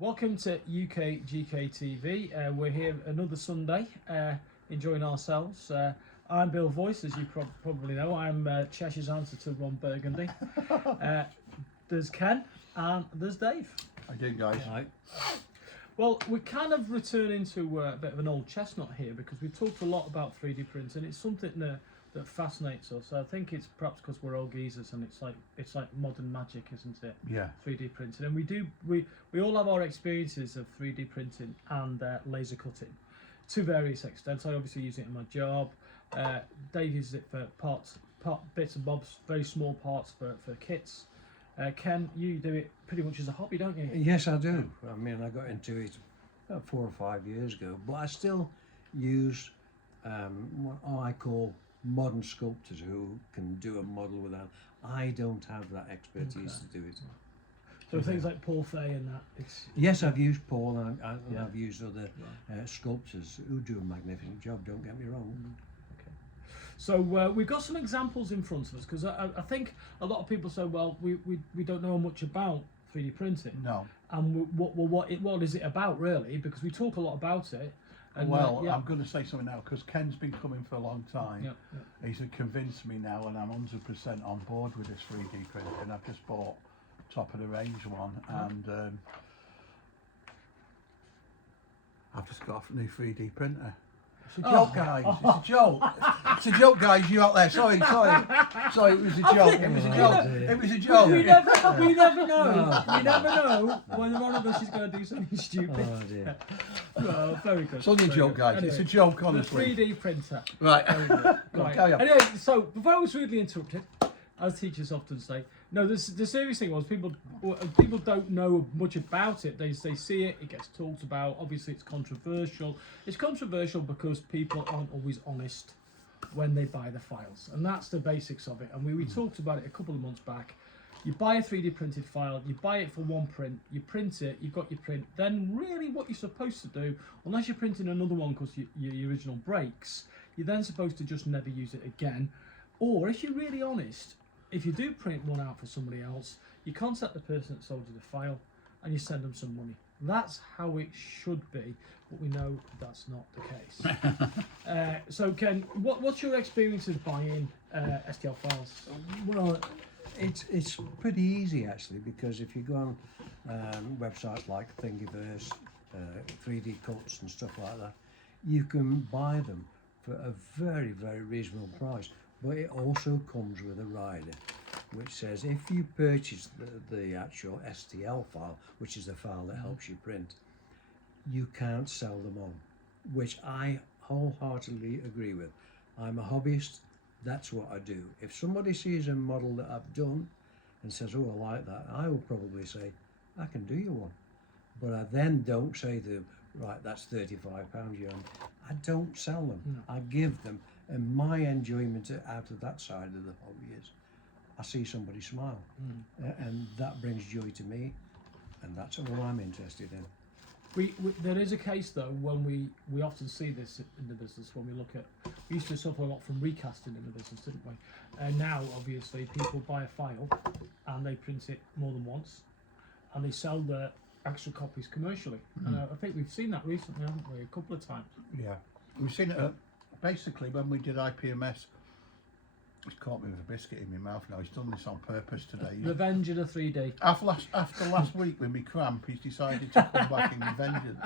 Welcome to UKGK TV. We're here another Sunday, enjoying ourselves. I'm Bill Voice, as you probably know. I'm Cheshire's answer to Ron Burgundy. There's Ken and there's Dave. How you doing, guys? Hi. Well, we're kind of returning to a bit of an old chestnut here because we've talked a lot about 3D printing. It's something that fascinates us. I think it's perhaps because we're old geezers and it's like modern magic, isn't it? Yeah. 3D printing, and we all have our experiences of 3D printing and laser cutting to various extents. I obviously use it in my job. Dave uses it for bits and bobs, very small parts for kits. Ken, you do it pretty much as a hobby, don't you? Yes, I do. I mean, I got into it about 4 or 5 years ago, but I still use what I call modern sculptors who can do a model without. I don't have that expertise to do it. So things like Paul Fay and that. Yes, I've used Paul and I've used other sculptors who do a magnificent job, don't get me wrong. Okay. So we've got some examples in front of us because I think a lot of people say, well, we don't know much about 3D printing. No. And what is it about really? Because we talk a lot about it. And, well, I'm going to say something now because Ken's been coming for a long time. Yeah. He's convinced me now, and I'm 100% on board with this 3D printing. I've just bought top of the range one, and I've just got a new 3D printer. It's a joke, guys. It's a joke. It's a joke, guys. You out there? Sorry. It was a joke. It was a joke. It was a joke. We never know. We never know when one of us is going to do something stupid. Oh dear. Well, very good. It's only a joke, guys. Anyway, it's a joke, honestly. The 3D printer. Right. Right. Carry on. Anyway, so before I was rudely interrupted, as teachers often say, no, the serious thing was people don't know much about it. They see it, it gets talked about. Obviously, it's controversial. It's controversial because people aren't always honest when they buy the files, and that's the basics of it. And we talked about it a couple of months back. You buy a 3D printed file, you buy it for one print, you print it, you've got your print. Then really what you're supposed to do, unless you're printing another one because your original breaks, you're then supposed to just never use it again. Or if you're really honest, if you do print one out for somebody else, you contact the person that sold you the file and you send them some money. That's how it should be, but we know that's not the case. So Ken, what's your experience of buying STL files? Well, it's pretty easy actually, because if you go on websites like Thingiverse, 3D Cuts and stuff like that, you can buy them for a very, very reasonable price. But it also comes with a rider which says if you purchase the actual STL file, which is the file that helps you print, you can't sell them on, which I wholeheartedly agree with. I'm a hobbyist, that's what I do. If somebody sees a model that I've done and says, oh, I like that, I will probably say, I can do you one. But I then don't say to them, right, that's £35 you own. I don't sell them, I give them. And my enjoyment out of that side of the hobby is I see somebody smile, and that brings joy to me, and that's all I'm interested in. There is a case though when we often see this in the business when we look at, we used to suffer a lot from recasting in the business, didn't we? And now obviously people buy a file and they print it more than once and they sell the extra copies commercially. And I think we've seen that recently, haven't we? A couple of times. Yeah, we've seen it. Basically, when we did IPMS, he's caught me with a biscuit in my mouth now. He's done this on purpose today. Revenge in a 3D. After last week with me cramp, he's decided to come back and revenge it.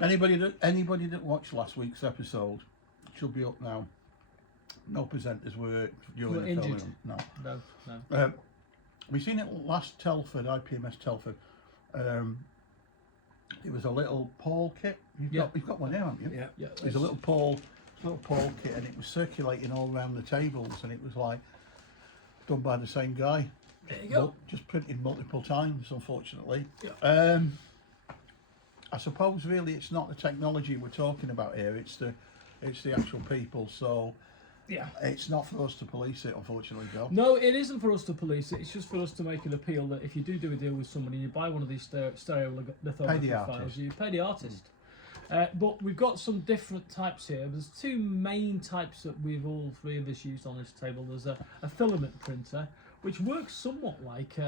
Anybody that watched last week's episode should be up now. No presenters were during the filming. No. We've seen it last Telford, IPMS Telford. It was a little Paul kit. You've got one there, haven't you? Yeah. There's a little Paul kit, and it was circulating all around the tables, and it was like done by the same guy. There you go. Just printed multiple times, unfortunately. Yeah. I suppose really it's not the technology we're talking about here. It's the actual people. So yeah, it's not for us to police it, unfortunately, Bill. No, it isn't for us to police it. It's just for us to make an appeal that if you do a deal with somebody, you buy one of these stereolithography files, you pay the artist. But we've got some different types here. There's two main types that we've all three of us used on this table. There's a filament printer, which works somewhat like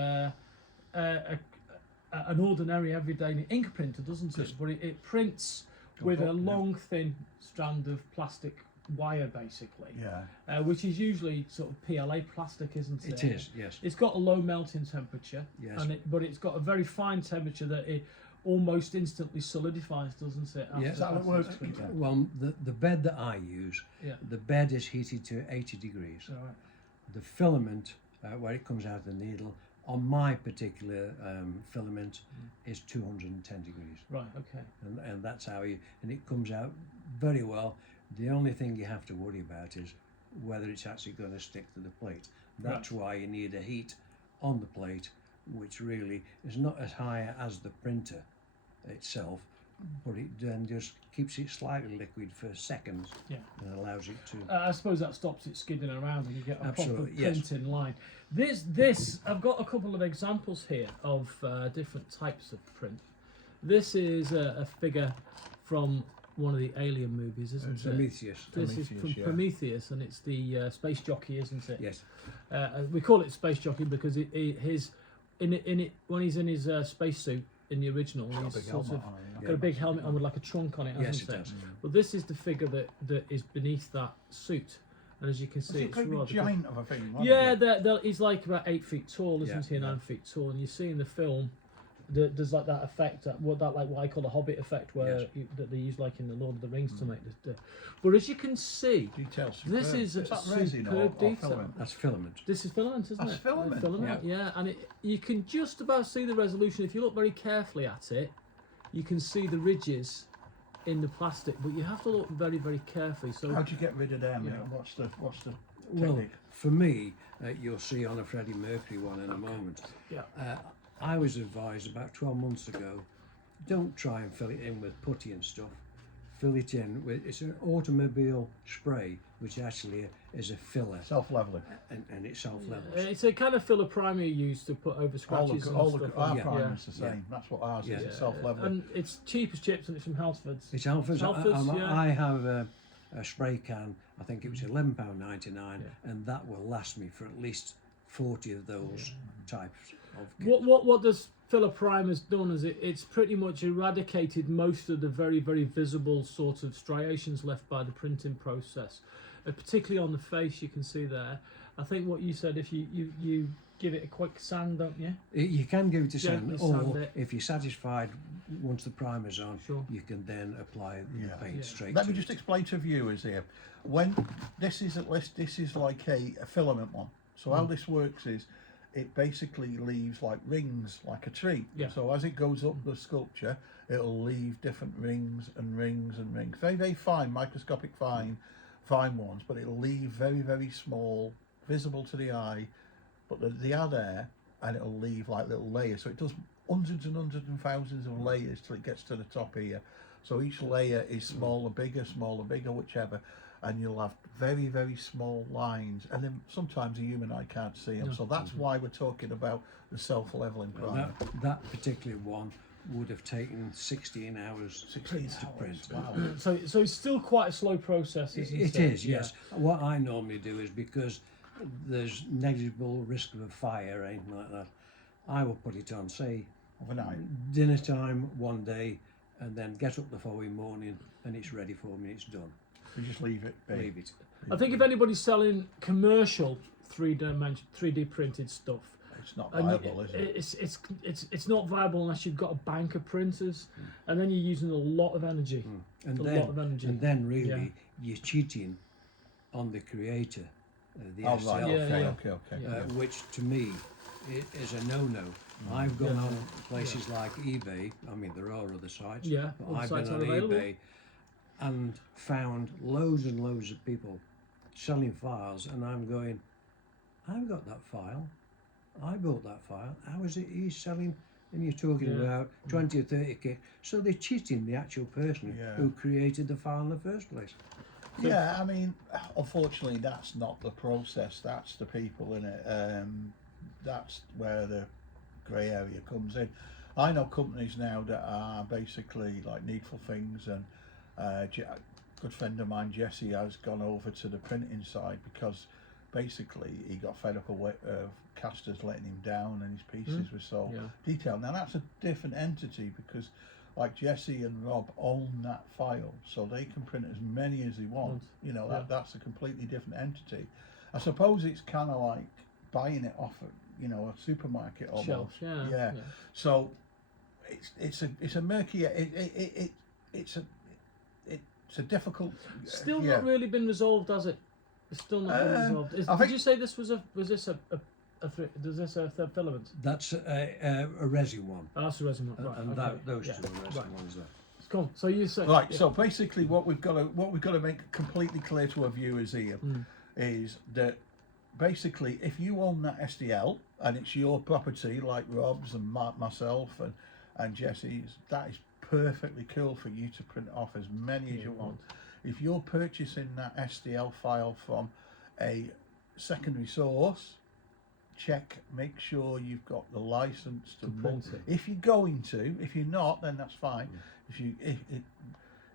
an ordinary everyday ink printer, doesn't it? But it prints with a long, thin strand of plastic wire, basically. Yeah. Which is usually sort of PLA plastic, isn't it? It is, yes. It's got a low melting temperature, Yes. but it's got a very fine temperature that it almost instantly solidifies, doesn't it? Yes. Is that how it works? Well, the bed that I use, Yeah. the bed is heated to 80 degrees. Right. The filament, where it comes out of the needle, on my particular filament, is 210 degrees. Right. Okay. And that's how and it comes out very well. The only thing you have to worry about is whether it's actually going to stick to the plate. That's why you need a heat on the plate, which really is not as high as the printer itself, but it then just keeps it slightly liquid for seconds. Yeah. And allows it to. I suppose that stops it skidding around and you get a Absolutely, proper yes. printing line. This I've got a couple of examples here of different types of print. This is a figure from one of the Alien movies, isn't it? Prometheus. This is from Prometheus, and it's the space jockey, isn't it? Yes. We call it space jockey because when he's in his spacesuit in the original, he's sort of got a big helmet on with like a trunk on it, hasn't Yes, it it? does. Well, this is the figure that is beneath that suit, and as you can see, it's rather giant of a thing. wasn't yeah, it? he's like about 8 feet tall, isn't he? 9 feet tall, and you see in the film there's like that effect, what I call the Hobbit effect, where that they use like in the Lord of the Rings to make this. But as you can see, Details. this is a that resin superb or detail. filament? That's filament. This is filament, isn't That's it? filament. Filament, yeah. And you can just about see the resolution. If you look very carefully at it, you can see the ridges in the plastic, but you have to look very, very carefully. So How do you get rid of them? Yeah. What's the Well, technique? for me, you'll see on a Freddie Mercury one in a moment. Yeah. I was advised about 12 months ago, don't try and fill it in with putty and stuff. Fill it in with, it's an automobile spray, which actually is a filler, Self-leveling. and it self-levels. it's a kind of filler primer you use to put over scratches and All stuff. our Yeah. primer's the Yeah. same. That's what ours is. Yeah. It's self-leveling. And it's cheap as chips, and it's from Halfords. It's Alpha's. Alpha's, yeah. I have a spray can, I think it was £11.99, and that will last me for at least 40 of those types of kits. What does filler primer's done is it's pretty much eradicated most of the very, very visible sort of striations left by the printing process, particularly on the face. You can see there. I think what you said, if you give it a quick sand, don't you? You can give it a sand, Gently or sand it. if you're satisfied once the primer's on, Sure. you can then apply the paint straight Let to me just it. explain to viewers here. When this is like a filament one. So how this works is, it basically leaves like rings, like a tree. Yeah. So as it goes up the sculpture, it'll leave different rings and rings and rings. Very, very fine, microscopic fine ones, but it'll leave very, very small, visible to the eye, but they are there, and it'll leave like little layers. So it does hundreds and hundreds and thousands of layers till it gets to the top here. So each layer is smaller, bigger, whichever. And you'll have very, very small lines, and then sometimes a human eye can't see them. So that's why we're talking about the self-leveling primer. That particular one would have taken 16 hours 16 to print. Wow. So it's still quite a slow process, isn't it? It is, yes. What I normally do is, because there's negligible risk of a fire or anything like that, I will put it on, say, Overnight. dinner time one day, and then get up the following morning, and it's ready for me, it's done. You just leave it be. Leave it. I think if anybody's selling commercial 3D printed stuff, It's not and viable, is it? it's not viable unless you've got a bank of printers, and then you're using a lot of energy. And A then, lot of energy. And then really, you're cheating on the creator, the Oh, SL, right. Yeah, Okay. yeah. which to me is a no-no. I've gone on places like eBay. I mean, there are other sites. Yeah, but other I've sites been on are available. eBay and found loads and loads of people selling files, and I'm going, I've got that file. I bought that file. How is it he's selling? And you're talking about 20 or 30 kit. So they're cheating the actual person who created the file in the first place. Yeah, I mean, unfortunately, that's not the process. That's the people in it. That's where the grey area comes in. I know companies now that are basically like Needful Things, and a good friend of mine, Jesse, has gone over to the printing side because basically he got fed up of casters letting him down, and his pieces were so Yeah. detailed. Now that's a different entity, because like Jesse and Rob own that file, so they can print as many as they want. You know, that's a completely different entity. I suppose it's kind of like buying it off a supermarket almost. Shelf, yeah. So it's a murky. It's a difficult. Still not really been resolved, has it? It's still not been resolved. Did you say this was this a filament? That's a resin one. Oh, that's a resin one, right? And Okay. those two are resin ones there. Cool. So you say Right. So basically, what we've got to make completely clear to our viewers here is that basically, if you own that SDL and it's your property, like Rob's and myself and Jesse's, that is perfectly cool for you to print off as many as you want. If you're purchasing that SDL file from a secondary source, make sure you've got the license to print it. If you're going to, if you're not, then that's fine. If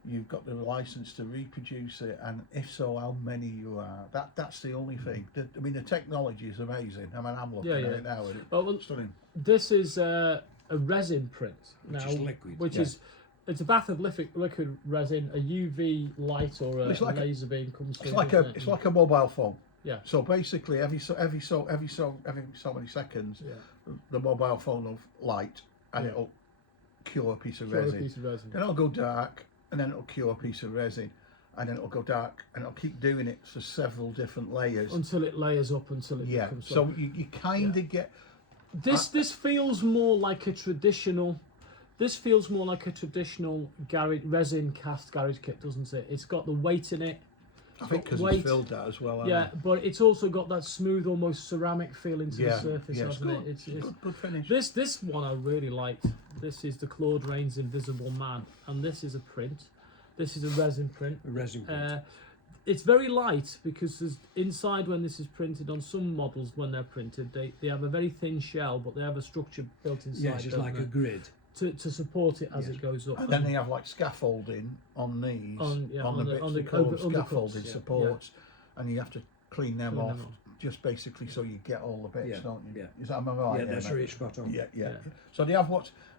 you've got the license to reproduce it, and if so, how many you are. That's the only thing. The technology is amazing. I mean, I'm looking at it now. Well, Stunning. this is a resin print Which is liquid. It's a bath of liquid resin. A UV light or a laser beam comes through. It's like a mobile phone. Yeah. So basically, every so many seconds, the mobile phone will light, and it'll cure a piece of resin. Then it'll go dark, and then it'll cure a piece of resin, and then it'll go dark, and it'll keep doing it for several different layers until it layers up, until it becomes. So you kind of get this feels more like a traditional. This feels more like a traditional resin cast garage kit, doesn't it? It's got the weight in it. I think because it's filled that as well. But it's also got that smooth, almost ceramic feeling to the surface, hasn't good. it? It's good finish. This one I really liked. This is the Claude Rains Invisible Man, and this is a print. This is a resin print. A resin print. It's very light, because there's inside, when this is printed on some models, when they're printed, they have a very thin shell, but they have a structure built inside. Yes, it's like a grid. To support it as it goes up. And then they have like scaffolding on these, on the scaffolding supports, and you have to clean them off, just basically so you get all the bits, don't you? Yeah. Is that, am I right? Yeah, that's really spot on. Yeah. So they have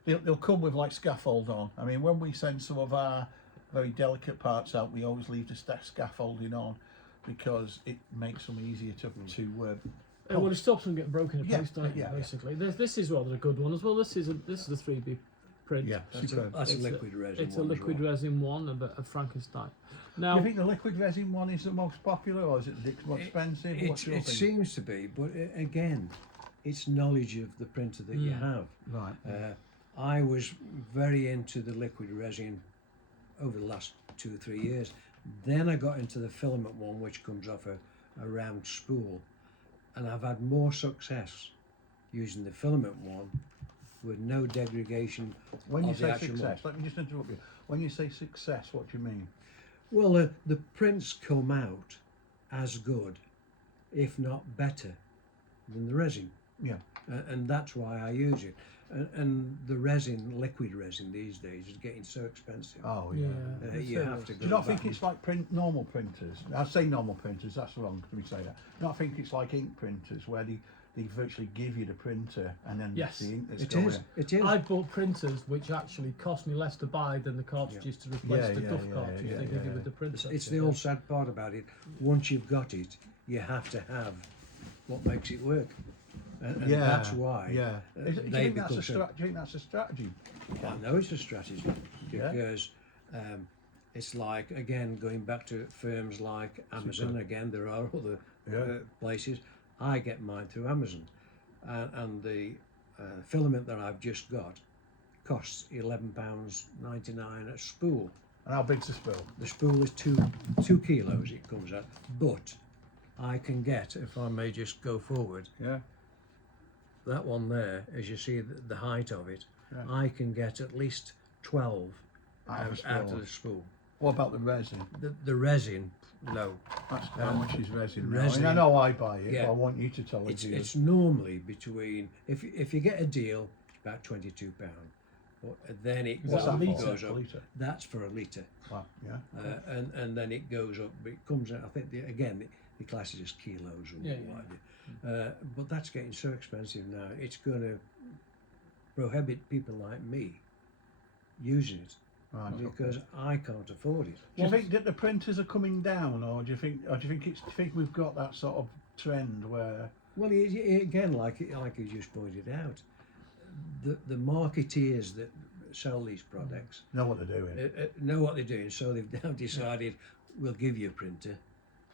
they'll come with like scaffold on. I mean, when we send some of our very delicate parts out, we always leave the scaffolding on, because it makes them easier to well, it stops them getting broken in post, basically. Yeah. This is rather a good one as well. This is a 3B print. Yeah, That's a liquid resin. It's a liquid resin one of Frankenstein. Now, do you think the liquid resin one is the most popular, or is it the most expensive? It seems to be, but again, it's knowledge of the printer that you have. Right. I was very into the liquid resin over the last 2 or 3 years. Then I got into the filament one, which comes off a round spool. And I've had more success using the filament one with no degradation. When you of the say actual success, mold. let me just interrupt you. When you say success, what do you mean? Well, the prints come out as good, if not better, than the resin. Yeah. And that's why I use it. And the liquid resin these days is getting so expensive. Oh You have to go. Do you not back think it's like normal printers? I say normal printers, that's wrong, let me say that. Do you not think it's like ink printers, where they virtually give you the printer and then it's the ink that's going in? It is. I bought printers which actually cost me less to buy than the cartridges to replace the duff cartridge they give you with the printer. It's the old sad part about it. Once you've got it, you have to have what makes it work. And that's why Do you think that's a strategy? I know it's a strategy, because it's like, again, going back to firms like Amazon. Again, there are other places. I get mine through Amazon, and the filament that I've just got costs £11.99 a spool. And how big's the spool? The spool is 2 kilos. It comes out, but I can get, if I may just go forward. Yeah. That one there, as you see the height of it, I can get at least 12 out of the spool. What about the resin? The resin, no. That's how much is resin? Resin, I know I buy it, but I want you to tell us. It's normally between, if you get a deal, it's about £22. But then it goes up. That's for a litre. Wow, yeah. And then it goes up. It comes out, I think, again, he classes as kilos or Yeah, what have you. But that's getting so expensive now. It's going to prohibit people like me using it Right, okay. because I can't afford it. Do you think that the printers are coming down, or do you think we've got that sort of trend where? Well, again, like you just pointed out, the marketeers that sell these products Know what they're doing. know what they're doing, so they've now decided we'll give you a printer,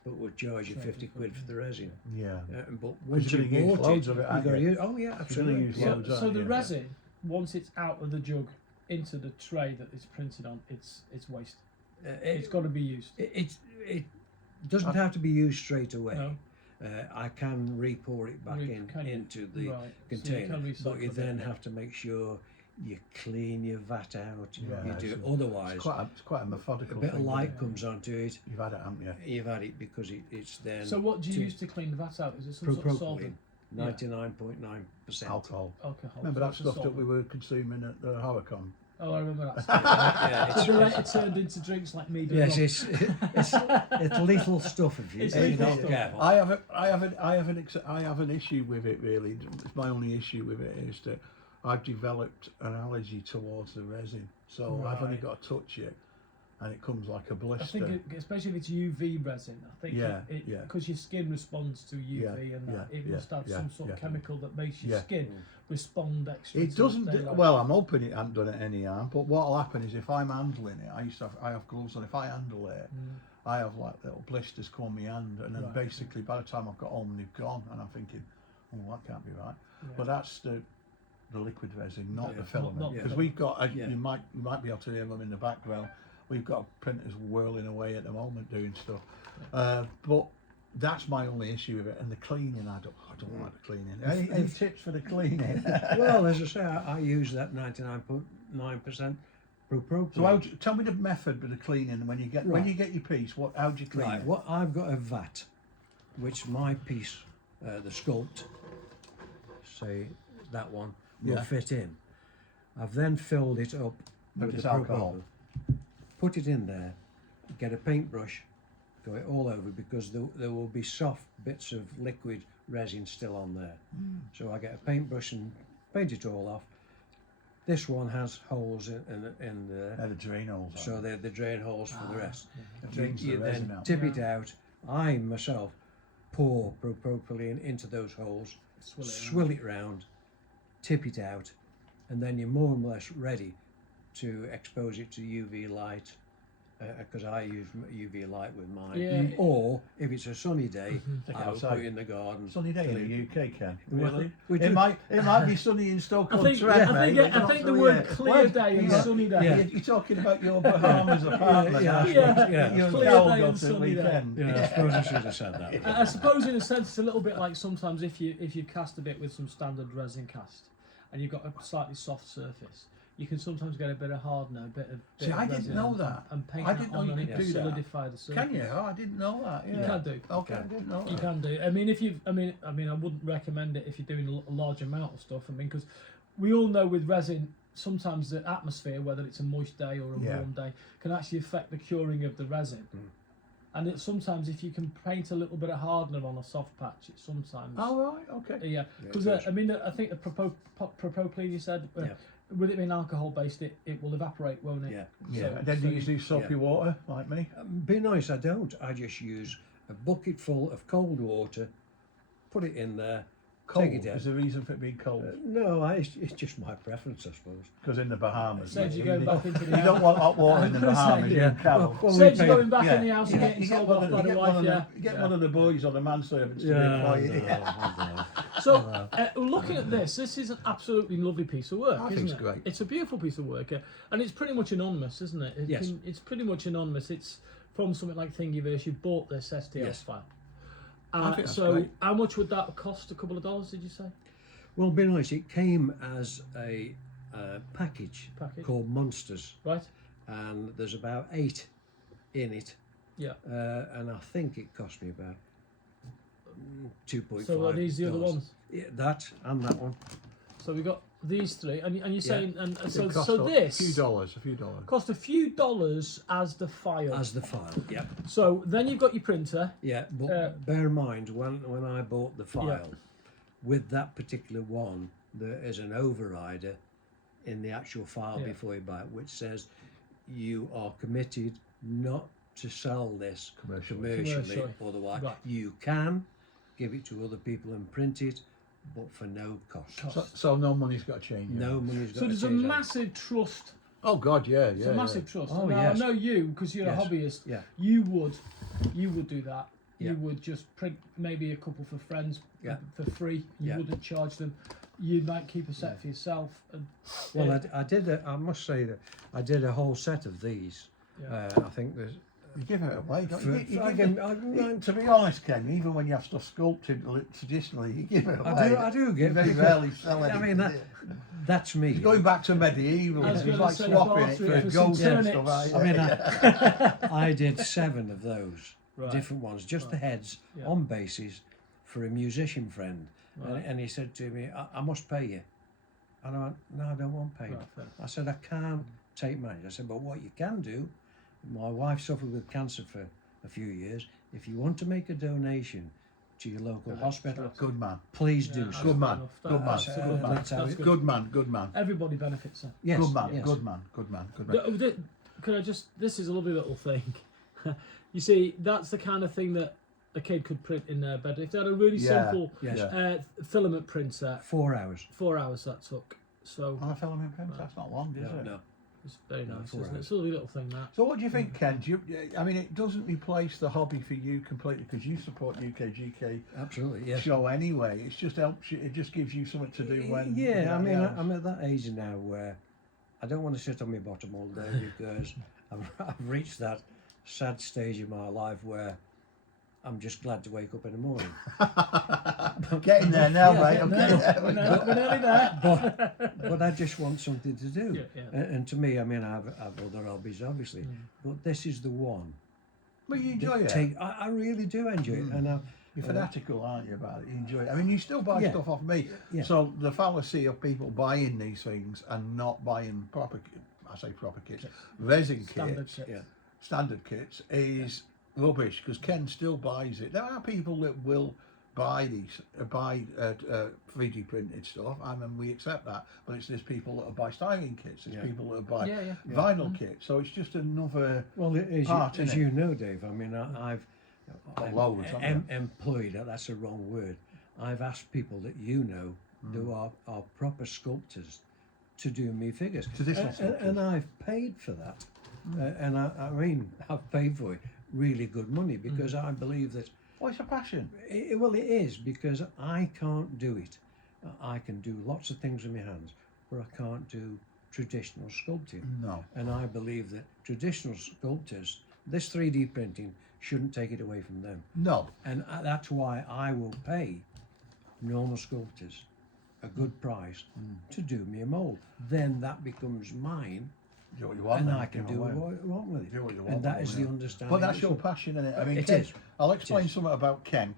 but we'll charge you 50 quid for the resin. Yeah. But once you're you gonna use bought loads it, of it, you've aren't got to you? use. Oh yeah, absolutely. use Yeah. loads. So the Yeah. resin, once it's out of the jug into the tray that it's printed on, it's waste. It's got to be used. It doesn't have to be used straight away. No. I can re-pour it back into the Right. container, So you but you recycle then it. have to make sure you clean your vat out. Yeah, you do it's otherwise. It's quite a A methodical bit of thing. light comes onto it. You've had it, haven't you? You've had it because it's then. So what do you to- use to clean the vat out? Is it some sort of propylene, solvent? 99.9%. Alcohol. Alcohol. Remember so that it's a stuff that solvent. we were consuming at the Horicon? Oh, I remember that. Yeah, It's it turned into drinks like mead and yes, rum. it's lethal stuff if It's you're lethal not stuff. careful. I have an issue with it really. My only issue with it is that I've developed an allergy towards the resin, so I've only Right. got to touch it, and it comes like a I blister. think, especially if it's UV resin, I think Yeah, it yeah. because your skin responds to UV Yeah, and that, yeah, it yeah, must have yeah, some sort of yeah. chemical that makes your Yeah. skin respond extra. It to doesn't. daylight. Well, I'm hoping it hasn't done it any harm. But what'll happen is if I'm handling it, I have gloves on. If I handle it, I have like little blisters come on my hand, and then Right. basically by the time I've got home, they've gone, and I'm thinking, oh, that can't be right. Yeah. But that's the liquid resin, not Yeah. the filament, Not- because not- we've got. Yeah. You might be able to hear them in the background. We've got printers whirling away at the moment doing stuff, but that's my only issue with it. And the cleaning, I don't like the cleaning. Any tips for the cleaning? Well, as I say, I use that 99.9% propylene. So tell me the method of the cleaning when you get your piece. How do you clean Right, it? what I've got a vat, which my piece, the sculpt, say that one, will Yeah. fit in. I've then filled it up with this the alcohol. propylene, put it in there, get a paintbrush, go it all over because there will be soft bits of liquid resin still on there. So I get a paintbrush and paint it all off. This one has holes in the The drain holes. so they're the drain holes for the rest. It drains the You resin then out. tip it out. I myself pour propylene into those holes, swill it round, tip it out, and then you're more or less ready to expose it to UV light. Because I use UV light with mine. Yeah. Or if it's a sunny day, Take it I will outside. put it in the garden. Sunny day in the UK, Ken. Really? We It do. might be sunny in Stoke I on think, Trent, I mate. think, It's I not think the sunny word here. clear Well, day and yeah. sunny day. Yeah. You're talking about your Bahamas apartment. Yeah, aren't you? yeah. You and Clear Cal day go and to the sunny day. weekend. Yeah, I suppose I should have said that. I suppose in a sense it's a little bit like sometimes if you cast a bit with some standard resin cast and you've got a slightly soft surface, you can sometimes get a bit of hardener, a bit of See, I didn't resin know and- that. and paint I that didn't know on you and could it do that. solidify the surface. Can you? Oh, I didn't know that. Yeah. You can do. Okay, You I didn't know You that. can do. I mean, I mean, I wouldn't recommend it if you're doing a large amount of stuff. I mean, because we all know with resin, sometimes the atmosphere, whether it's a moist day or a Yeah. warm day, can actually affect the curing of the resin. And sometimes if you can paint a little bit of hardener on a soft patch, it sometimes. Oh, right, okay. Yeah, because it does. I mean, I think the propylene you said, Yeah. with it being alcohol based, it will evaporate, won't it? Yeah. Yeah, So- and then so do you do soapy yeah. water like me? Be nice, I don't. I just use a bucket full of cold water, put it in there, Cold. take it out. Is there a reason for it being cold? No, it's just my preference, I suppose. Because in the Bahamas, Saves you you going back into the you don't want hot water in the Bahamas, you Yeah. Carol. Well, Saves you we pay- going back in the house and Yeah, getting you get told one off of, by you the get wife, one yeah. of the, you get one of the boys or the manservants to Yeah, employ you. Yeah. So, looking at this is an absolutely lovely piece of work, I isn't think it? it's great. It's a beautiful piece of work, and it's pretty much anonymous, isn't it? Yes. It's pretty much anonymous. It's from something like Thingiverse. You bought this STS Yes. file. I think that's So, great. how much would that cost? A couple of dollars, did you say? Well, be nice, it came as a package Package. called Monsters, Right? and there's about 8 in it, Yeah. and I think it cost me about 2.5. So are these the other ones? Yeah, that and that one. So we got these three, and you're saying, and so It cost this a few dollars. cost a few dollars as the file. As the file, yeah. So then you've got your printer. Yeah, but bear in mind, when I bought the file, with that particular one, there is an overrider in the actual file before you buy it, which says you are committed not to sell this commercially. Otherwise, you can give it to other people and print it, but for no cost. So no money's got to change. No money's got So to there's a change. massive trust. Oh God, yeah. It's a massive trust. Oh, Now, yes. I know you, because you're Yes. a hobbyist. Yeah. You would do that. Yeah. You would just print maybe a couple for friends for free. You Yeah. wouldn't charge them. You might keep a set for yourself. And, Well, I must say that I did a whole set of these. I think there's. You give it away, don't For- you? To be honest, Ken, even when you have stuff sculpted traditionally, you give it away. I do You give. very rarely sell it. I mean, that's me. Going back to medieval, I was it's gonna like say swapping it barter for it a for gold some and turnips. stuff. I mean, I did 7 of those different ones, just the heads on bases for a musician friend, and he said to me, I must pay you," and I went, "No, I don't want payment." I said, "I can't take money." I said, "But what you can do, my wife suffered with cancer for a few years. If you want to make a donation to your local hospital, Good man. please do so." Good man. Good man. That's Good man. that's how it- Good man. Good man. Everybody benefits. Sir. Yes, Good man. yes. Good man. Good man. Good man. Could I just? This is a lovely little thing. You see, that's the kind of thing that a kid could print in their bed. If they had a really simple Yes. filament printer, 4 hours. 4 hours that took. So On a filament print, that's not long, is it? No. it's very nice, 4 isn't it? hours. It's a lovely little thing that. So what do you think, Ken? I mean, it doesn't replace the hobby for you completely because you support UKGK Absolutely, yes. show anyway. It's just helps you. It just gives you something to do when. Yeah, I mean, else. I'm at that age now where I don't want to sit on my bottom all day because I've reached that sad stage in my life where I'm just glad to wake up in the morning. Getting there now, mate. I'm getting there. We're nearly there. But I just want something to do. Yeah. And to me, I mean, I have other hobbies, obviously, but this is the one. But you enjoy it. I really do enjoy it. And You're fanatical, aren't you, about it? You enjoy it. I mean, you still buy stuff off me. Yeah. So the fallacy of people buying these things and not buying proper kits, resin Standard kits, kit. standard kits is rubbish because Ken still buys it. There are people that will buy 3D printed stuff, and then we accept that. But there's people that will buy styling kits. There's people that will buy vinyl kits. So it's just another part. As you know, Dave, I mean, I've loads, haven't I? employed. That's a wrong word. I've asked people that you know who are proper sculptors to do me figures, Traditional sculptors. and I've paid for that. And I mean, I've paid for it really good money because I believe that. Well, it's a passion. Well, it is because I can't do it. I can do lots of things with my hands, but I can't do traditional sculpting. No. And I believe that traditional sculptors, this 3D printing shouldn't take it away from them. No. And that's why I will pay normal sculptors a good price to do me a mould. Then that becomes mine. Do what you want, And then, I can do what I want with it. Do what you want And that with is it, the yeah. understanding. But that's your passion, isn't it? I mean, It Ken, is. I'll explain It is. something about Ken.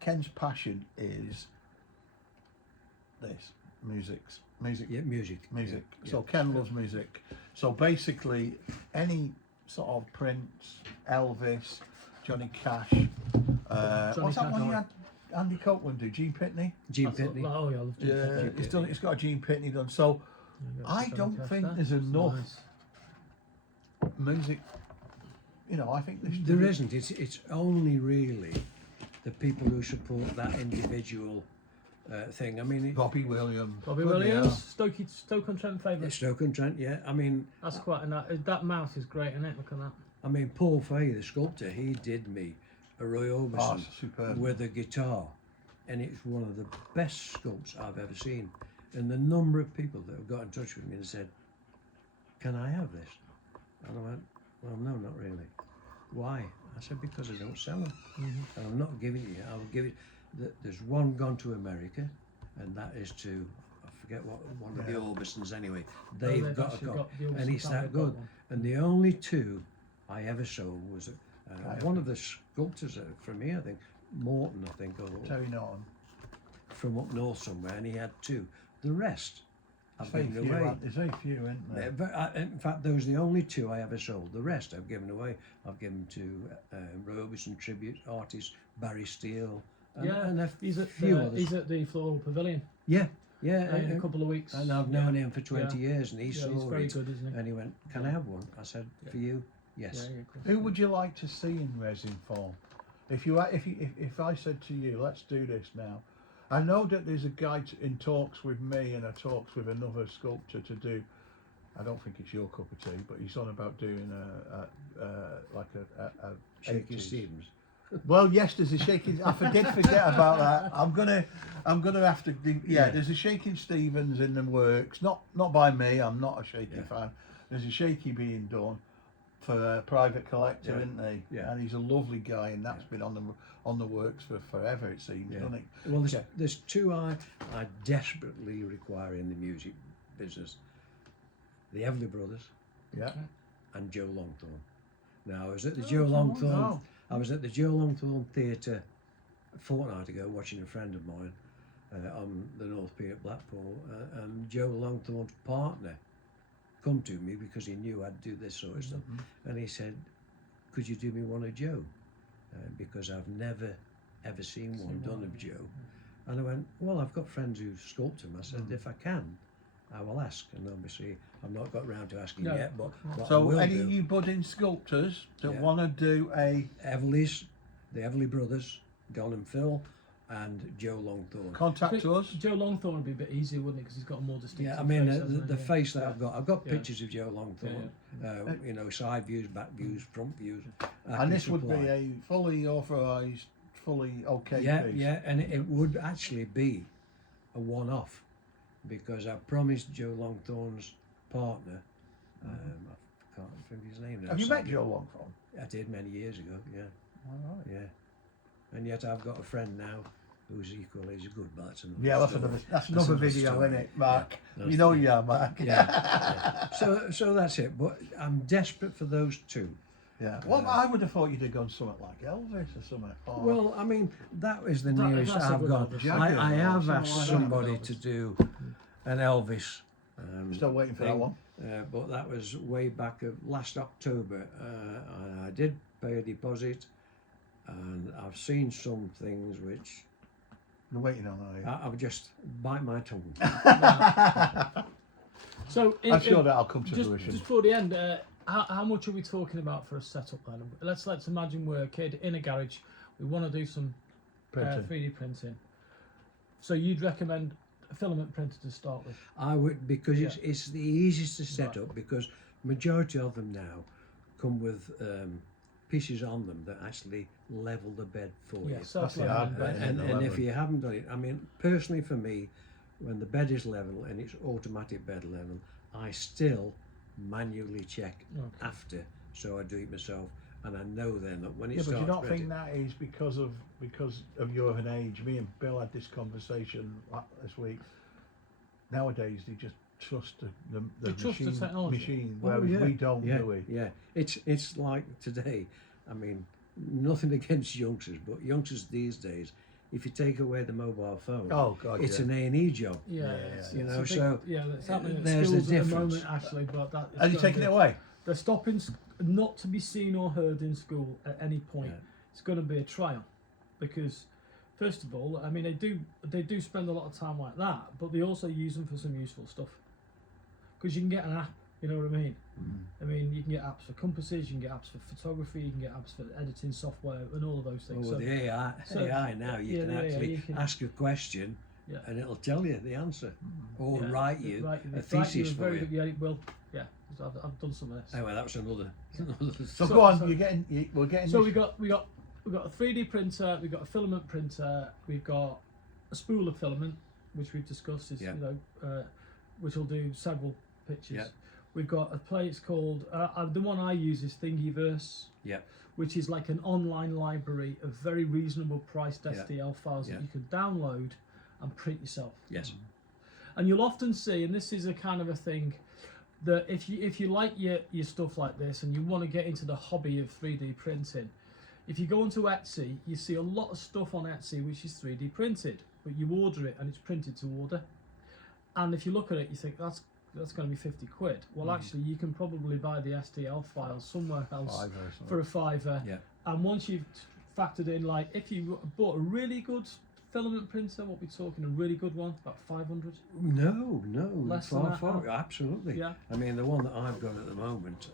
Ken's passion is this music. Yeah, music. Music. Yeah. So Ken loves music. So basically, any sort of Prince, Elvis, Johnny Cash. What's that Cash, one you had Andy Copeland do? Gene Pitney. Gene Pitney. Oh yeah, I love Gene Pitney. Yeah, it's got a Gene Pitney done. So I don't think there's enough music. You know, I think There isn't. It's only really the people who support that individual thing. I mean, Robbie Williams. Robbie Williams, Stoke-on-Trent favourite. Stoke-on-Trent, yeah. I mean, That's quite a nice. That mouth is great, isn't it? Look at that. I mean, Paul Fay, the sculptor, he did me a Roy Orbison superb. with a guitar, and it's one of the best sculpts I've ever seen. And the number of people that have got in touch with me and said, "Can I have this?" And I went, "Well, no, not really." Why? I said, "Because I don't sell them, and I'm not giving it you. I'll give it." There's one gone to America, and that is to, I forget what one of the Orbisons anyway. They've got a actually copy, got the and Orbison it's family that got good. one. And the only 2 I ever sold was one of the sculptors from here, I think, Morton, I think, or Terry Norton. from up north somewhere, and he had 2. The rest I've Very given few, away. there's very few, isn't there? In fact, those are the only two I ever sold. The rest I've given away. I've given to Robinson tribute artists, Barry Steele, and a he's at few others. he's at the Floral Pavilion Yeah, in a couple of weeks. and I've known him for 20 years, and he he's saw very it, good, isn't he? and he went, "Can I have one?" I said, "For you, yes." Yeah, cool. Who would you like to see in resin form? If I said to you, let's do this now. I know that there's a guy in talks with me and talks with another sculptor to do. I don't think it's your cup of tea, but he's on about doing a Shaking 80s. Stevens. Well, yes, there's a shaking. I forget about that. I'm gonna have to. Yeah. There's a Shaking Stevens in the works. Not by me. I'm not a shaky fan. There's a shaky being done for a private collector, isn't he? Yeah. And he's a lovely guy, and that's been on the works for forever. It seems, doesn't it? Well, there's two I desperately require in the music business: the Everly Brothers Yeah. and Joe Longthorne. Now, I was at the Joe Longthorne. I was at the Joe Longthorne Theatre a fortnight ago, watching a friend of mine on the North Pier at Blackpool, and Joe Longthorne's partner come to me because he knew I'd do this sort of stuff, and he said, "Could you do me one of Joe? Because I've never ever seen one done of Joe." And I went, "Well, I've got friends who sculpt him." I said, "If I can, I will ask." And obviously, I've not got round to asking yet. But what I So, will any do, of you budding sculptors that Yeah. want to do a Everly's, the Everly Brothers, Don and Phil, and Joe Longthorne. contact us. Joe Longthorne would be a bit easier, wouldn't it? Because he's got a more distinctive Yeah, I mean face, hasn't the he? face that Yeah. I've got Yeah. pictures of Joe Longthorne. You know, side views, back views, front views. I And can this would be supply. a fully authorised, fully okay Yeah, piece. yeah, and it would actually be a one-off because I promised Joe Longthorne's partner. I can't think his name now. Have you met sadly. Joe Longthorne? I did many years ago. Yeah, All right. yeah. And yet I've got a friend now who's equally as good, but that's another Yeah, that's story. another video, story. isn't it, Mark? Yeah, You know you are, Mark. Yeah. So that's it. But I'm desperate for those two. Yeah. Well, I would have thought you'd have gone something like Elvis or something. Or Well, I mean, that is the That- nearest that's a I've good got. Elvis. Jagger I or have something asked like that. somebody to do an Elvis. Still waiting for that thing, one. but that was way back of last October. I did pay a deposit, and I've seen some things which You're waiting on, are you? I would just bite my tongue. So, I'm sure that'll come to just fruition. before the end, how much are we talking about for a setup then? Let's imagine we're a kid in a garage. We want to do some Printing. 3D printing. So you'd recommend a filament printer to start with? I would, because Yeah. it's the easiest to set Right. up, because majority of them now come with pieces on them that actually level the bed for you. Yes, That's the hard bit. And the if leveling. you haven't done it, I mean, personally for me, when the bed is level and it's automatic bed level, I still manually check Okay. after, so I do it myself, and I know then that when it Yeah, but starts you don't printing, think that is because of your age? Me and Bill had this conversation this week. Nowadays, they just trust the They trust the technology. machine, Oh, whereas yeah. we don't, yeah, do we? yeah, it's like today. I mean, nothing against youngsters, but youngsters these days, if you take away the mobile phone, Oh God, it's yeah. an A&E job. Yeah, Yeah, it's you a know, big- so yeah, that's happening at there's the schools at the difference. moment, actually. But that is Are you gonna taking be- it away? They're stopping not to be seen or heard in school at any point. Yeah. It's going to be a trial, because first of all, I mean, they do spend a lot of time like that, but they also use them for some useful stuff. Because you can get an app, you know what I mean? I mean, you can get apps for compasses, you can get apps for photography, you can get apps for editing software, and all of those things. Well, with the AI now, you yeah, can yeah, actually you can- ask a question, Yeah. and it'll tell you the answer, or Yeah, write you write a write thesis a for very you. good- Yeah, it will. Yeah, so I've done some of this. Anyway, that was another. So, So- go on. so- We're getting. So this- we got a 3D printer, we've got a filament printer, we've got a spool of filament, which we've discussed, is Yeah. which will do several pictures. Yeah. We've got a place called the one I use is Thingiverse, Yeah. which is like an online library of very reasonable priced Yeah. STL files Yeah. that you can download and print yourself. Yes. And you'll often see, and this is a kind of a thing, that if you like your stuff like this and you want to get into the hobby of 3D printing, if you go onto Etsy, you see a lot of stuff on Etsy which is 3D printed, but you order it and it's printed to order. And if you look at it, you think that's going to be 50 quid. Well, actually, you can probably buy the STL file somewhere else Fiver or something. for a fiver. Yeah. And once you've factored in, like, if you bought a really good filament printer, what we're talking, a really good one, about 500. No, Less than far, that? absolutely. Yeah. I mean, the one that I've got at the moment,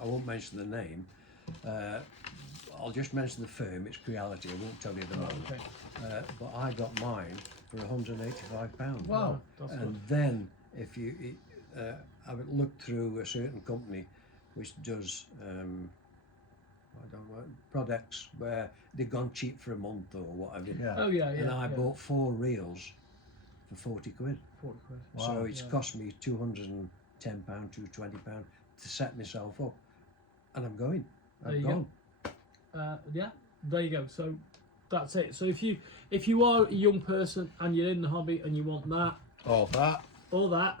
I won't mention the name. I'll just mention the firm. It's Creality. I won't tell you the name. Okay. But I got mine for £185. Wow, that's And good. then if you have it looked through a certain company which does I don't know, products where they've gone cheap for a month or whatever. Yeah. Oh yeah, yeah. And I yeah. bought 4 reels for 40 quid. 40 quid. So Wow. it's Yeah. cost me £210, £220 to set myself up. And I'm going. There I've you go. gone. Yeah, there you go. So that's it. So if you are a young person and you're in the hobby and you want that All that. or that,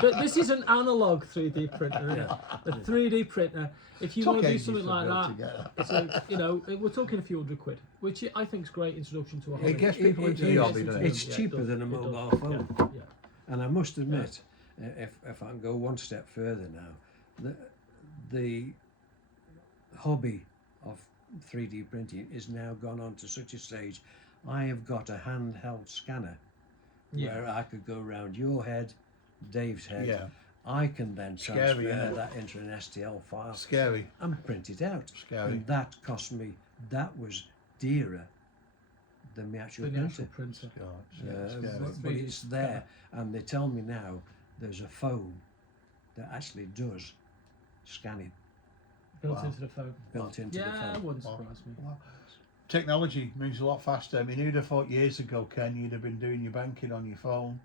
but this is an analog 3D printer, isn't it? A 3D printer. If you want to do ages something to like build that, together. it's like, we're talking a few hundred quid, which I think is a great introduction to a hobby. It gets people into the hobby, doesn't it? It's cheaper than a It does, mobile phone. Yeah. And I must admit, if I can go one step further now, the hobby of 3D printing is now gone on to such a stage. I have got a handheld scanner Yeah. where I could go around your head, Dave's head. Yeah. I can then Scary, transfer isn't it? that into an STL file Scary. and print it out. Scary. And that cost me, that was dearer than the actual The actual printer. printer. Scary. But it's there, and they tell me now there's a phone that actually does scanning Built Wow. into the phone. built into the Yeah, it phone. wouldn't Wow. surprise me. Wow. Technology moves a lot faster. I mean, who'd have thought years ago, Ken, you'd have been doing your banking on your phone?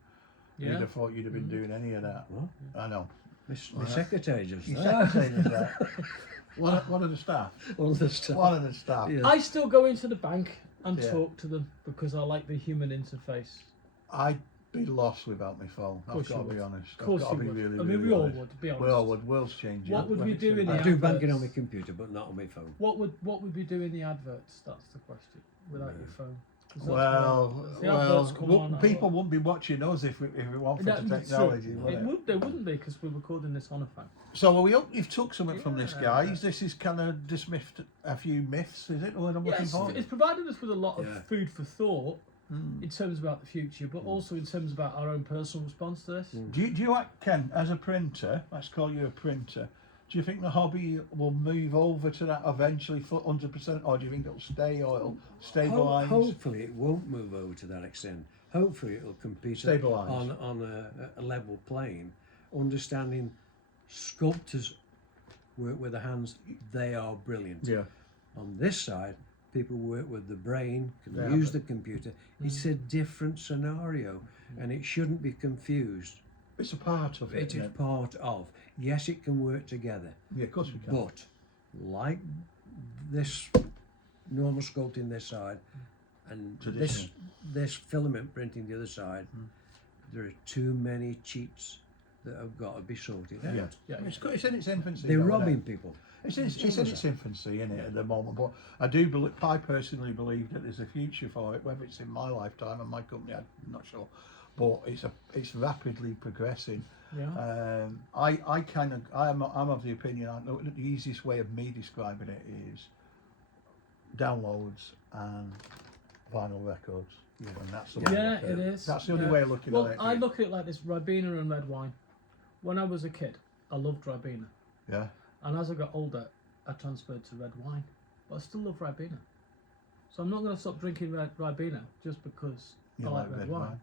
Who'd Yeah. have thought you'd have been doing any of that? What? I know. My secretary just Your that. secretary does that. What are the staff? All the stuff. What are the staff? Yeah. I still go into the bank and Yeah. talk to them because I like the human interface. I'd be lost without my phone. I've course got to you be would. honest. Of course I've got to you be would. really, I mean, really we all honest. would, to be honest. We all would. World's changing. What would we do in I the do banking adverts? on my computer, but not on my phone. What would we do in the adverts? That's the question. Without your phone. 'Cause that's Well, where the adverts come on. people wouldn't be watching us if it wasn't for the That's technology. true. would It would. They wouldn't be because we're recording this on a phone. So we hope you've took something from this, Yeah. guys. This is kind of dismissed a few myths, is it? What I'm looking Yes, for. it's provided us with a lot of Yeah. food for thought Mm. in terms about the future, but also in terms about our own personal response to this. Mm. Do you like, Ken, as a printer, let's call you a printer, do you think the hobby will move over to that eventually for 100%, or do you think it'll stay or it'll stabilise? Hopefully it won't move over to that extent. Hopefully it'll compete Stabilise. on a level plane. Understanding sculptors work with the hands, they are brilliant. Yeah. On this side, people work with the brain, can Yeah, use but- the computer. It's a different scenario, and it shouldn't be confused. It's a part of it. It isn't is it? part of. Yes, it can work together, Yeah, of course we can. but like this normal sculpting this side and Traditional. this filament printing the other side, there are too many cheats that have got to be sorted out. Yeah. Yeah, It's in its infancy. They're though, isn't robbing it? people. It's in its infancy, isn't it, at the moment? But I personally believe that there's a future for it. Whether it's in my lifetime and my company, I'm not sure. But it's rapidly progressing. Yeah. I'm of the opinion. I know the easiest way of me describing it is downloads and vinyl records. Yeah. And that's the way Yeah, I look at it is. That's the only Yeah. way of looking Well, at it. I look at it like this: Ribena and red wine. When I was a kid, I loved Ribena, Yeah. and as I got older, I transferred to red wine. But I still love Ribena, so I'm not going to stop drinking Ribena just because You I like red wine.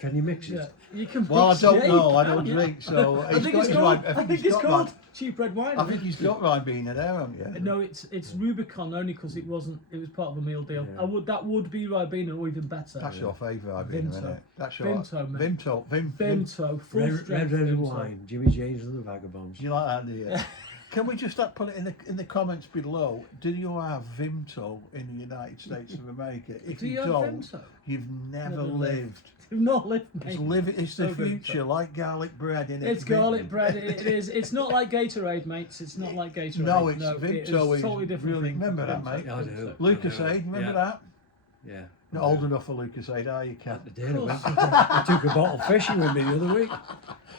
Can you mix it? Yeah, you can. Well, I mix- don't yeah, you know. I can, don't yeah. drink, so I think it's his called. right- I think he's it's got called right- cheap red wine. I think he's got Ribena there, haven't you? No, it's Rubicon only because it was part of a meal deal. Yeah. That would be Ribena or even better. That's your favourite Ribena, Vimto. isn't it? That's your Vimto, mate. Vimto. Vimto, full Red, strength red Vimto. wine, Jimmy James and the Vagabonds. Do you like that, do you? Can we just put it in the comments below? Do you have Vimto in the United States of America? If Do you you have don't, Vimto? you've never Never lived. Do not live, mate. It's the No future, Vimto. like garlic bread. In It's garlic bread. It is. It's not like Gatorade, mates. It's not like Gatorade. No, it's it Vimto. is totally different really, thing. remember that, Vimto. mate? I do. Lucas Aid, remember Yeah. that? Yeah. Not old enough for Lucas Aid, are you, Cat? I did. I took a bottle fishing with me the other week.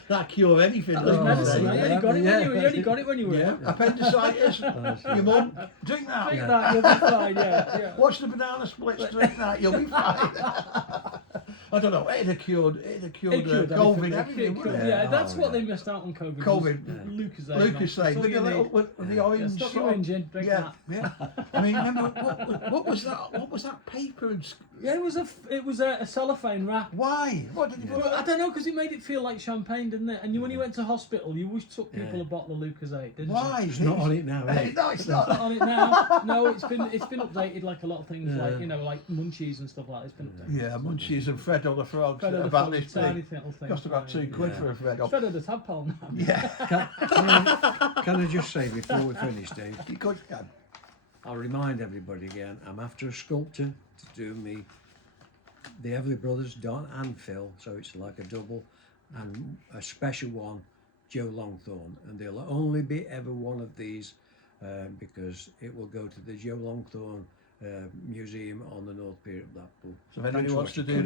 That cure anything. That was Lucas medicine, Aid. right? You only got it when you were Yeah, appendicitis. Your mum, drink that. Drink that, you'll be fine, yeah. Watch the banana splits, drink that, you'll be fine. I don't know, it'd have cured COVID, everything, wouldn't it? Yeah, that's what they missed out on COVID. COVID. Lucas Aid. Lucas Aid, with the orange. Stop your whinging, drink Yeah, that. yeah. I mean, remember what was that? What was that paper? And Yeah, it was a cellophane wrap. why? What did you put? Well, I don't know, because it made it feel like champagne, didn't it? And when you went to hospital, you always took people a bottle of Lucas Aid, didn't Why? It's not on it now, is it? No, it's not. you? On it now. No, it's been updated like a lot of things, like like munchies and stuff like that. It's been updated. Yeah, Munchies and Fred the Frogs. Fred the About Frog, this tiny thing. little thing. Cost about £2 for a Fred. Fred the tadpole now. Yeah, Can I just say before we finish, Dave? you could. Yeah. I'll remind everybody again. I'm after a sculptor to do me. The Everly Brothers, Don and Phil, so it's like a double, and a special one, Joe Longthorne, and there'll only be ever one of these because it will go to the Joe Longthorne Museum on the North Pier of Blackpool. So if anybody wants to do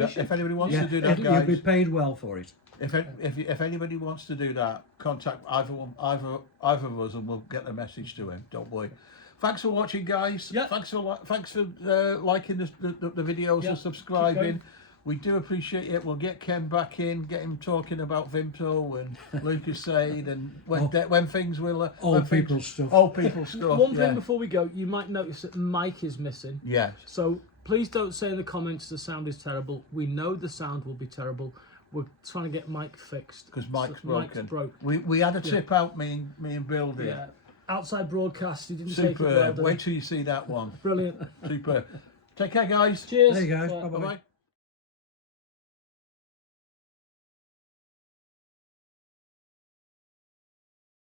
that, You'll be paid well for it. if anybody wants to do that, contact either of us, and we'll get the message to him. Don't worry. Thanks for watching, guys. Yeah. Thanks for liking the videos and subscribing. We do appreciate it. We'll get Ken back in, get him talking about Vimto and Lucas Aid and when things will Old people stuff. Old people stuff. One thing before we go, you might notice that Mike is missing. Yes. So please don't say in the comments the sound is terrible. We know the sound will be terrible. We're trying to get Mike fixed. Because Mike's broken. Mike's broke. We had a tip out, me and Bill did. Yeah. Outside broadcast, he didn't take it well. Superb. Wait till you see that one. Brilliant. Superb. Take care, guys. Cheers. There you go. Bye. Bye-bye. Bye-bye.